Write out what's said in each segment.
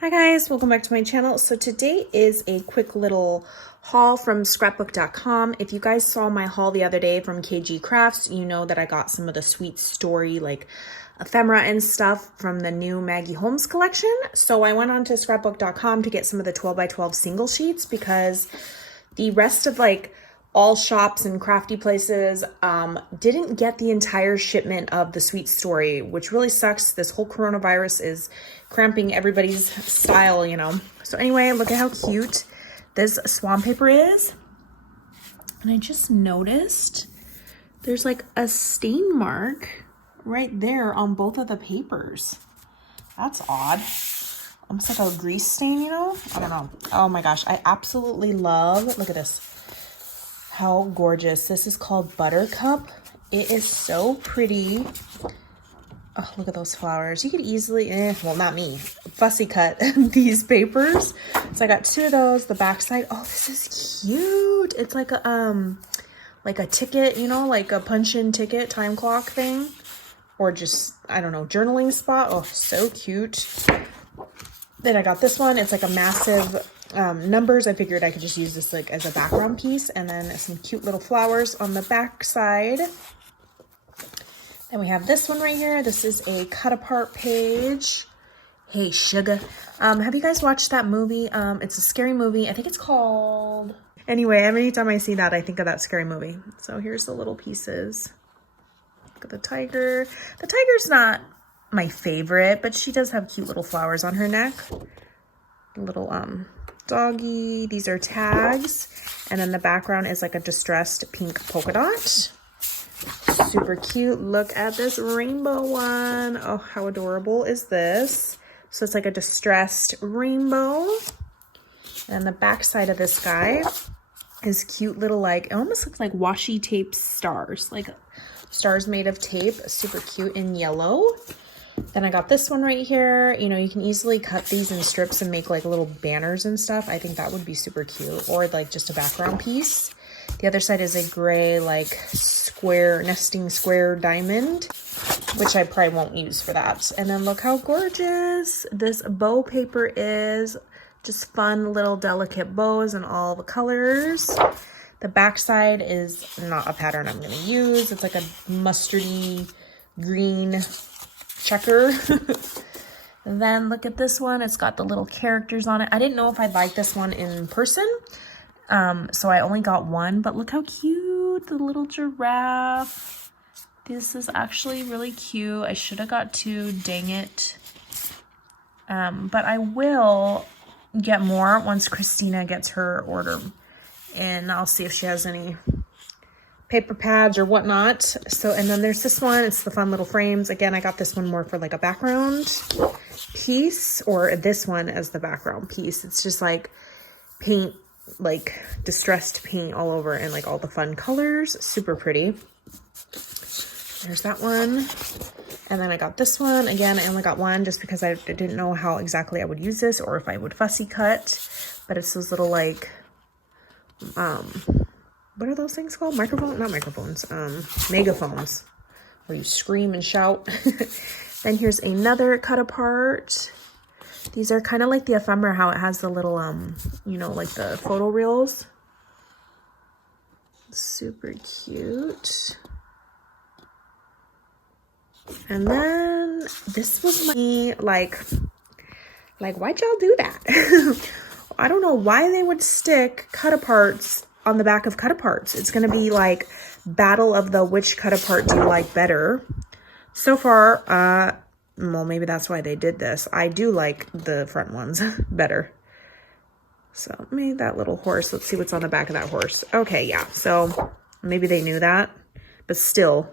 Hi guys, welcome back to my channel. So today is a quick little haul from scrapbook.com. If you guys saw my haul the other day from KG Crafts, you know that I got some of the Sweet Story like ephemera and stuff from the new Maggie Holmes collection. So I went on to scrapbook.com to get some of the 12 by 12 single sheets because the rest of like all shops and crafty places didn't get the entire shipment of the Sweet Story, which really sucks. This whole coronavirus is cramping everybody's style, you know. So anyway, look at how cute this swan paper is. And I just noticed there's like a stain mark right there on both of the papers. That's odd. Almost like a grease stain, you know? I don't know. Oh my gosh, I absolutely love, look at this. How gorgeous. This is called Buttercup. It is so pretty. Oh, look at those flowers. You could easily, well, not me, fussy cut these papers. So I got two of those. The backside. Oh, this is cute. It's like a ticket, you know, like a punch-in ticket time clock thing. Or just, I don't know, journaling spot. Oh, so cute. Then I got this one. It's like a massive numbers. I figured I could just use this like as a background piece, and then some cute little flowers on the back side. Then we have this one right here. This is a cut apart page. Hey sugar. Have you guys watched that movie? It's a scary movie. I think it's called, anyway, every time I see that I think of that scary movie. So here's the little pieces. Look at the tiger. The tiger's not my favorite, but she does have cute little flowers on her neck. Little doggy. These are tags, and then the background is like a distressed pink polka dot. Super cute. Look at this rainbow one. Oh, how adorable is this? So it's like a distressed rainbow. And the back side of this guy is cute little, like, it almost looks like washi tape stars, like stars made of tape. Super cute in yellow. Then I got this one right here. You know, you can easily cut these in strips and make like little banners and stuff. I think that would be super cute, or like just a background piece. The other side is a gray like square, nesting square diamond, which I probably won't use for that. And then look how gorgeous this bow paper is. Just fun little delicate bows in all the colors. The back side is not a pattern I'm going to use. It's like a mustardy green checker. And then look at this one. It's got the little characters on it. I didn't know if I'd like this one in person, so I only got one, but look how cute, the little giraffe. This is actually really cute. I should have got two, dang it. But I will get more once Christina gets her order, and I'll see if she has any paper pads or whatnot. So, and then there's this one. It's the fun little frames. Again, I got this one more for like a background piece, or this one as the background piece. It's just like paint, like distressed paint all over, and like all the fun colors. Super pretty. There's that one. And then I got this one. Again, I only got one just because I didn't know how exactly I would use this, or if I would fussy cut. But it's those little like, what are those things called? Microphone? Not microphones. Megaphones, where you scream and shout. Then here's another cut apart. These are kind of like the ephemera, how it has the little, you know, like the photo reels. Super cute. And then this was my, like why'd y'all do that? I don't know why they would stick cut aparts on the back of cut aparts. It's going to be like battle of the which cut apart do you like better. So far, well, maybe that's why they did this. I do like the front ones better. So maybe that little horse. Let's see what's on the back of that horse. Okay, yeah. So maybe they knew that, but still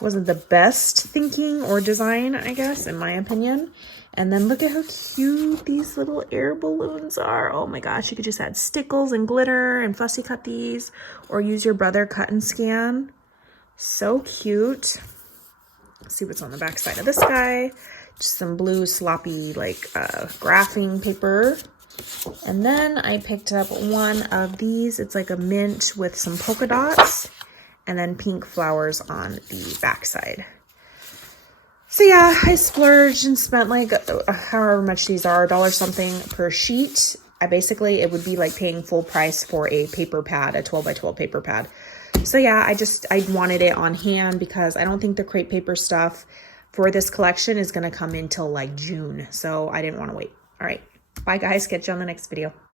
wasn't the best thinking or design, I guess, in my opinion. And then look at how cute these little air balloons are. Oh my gosh, you could just add stickles and glitter and fussy cut these, or use your brother cut and scan. So cute. Let's see what's on the back side of this guy. Just some blue sloppy like graphing paper. And then I picked up one of these. It's like a mint with some polka dots, and then pink flowers on the back side. So yeah, I splurged and spent like however much these are, $1 something per sheet. It would be like paying full price for a paper pad, a 12 by 12 paper pad. So yeah, I wanted it on hand because I don't think the crepe paper stuff for this collection is going to come in till like June. So I didn't want to wait. All right. Bye guys. Catch you on the next video.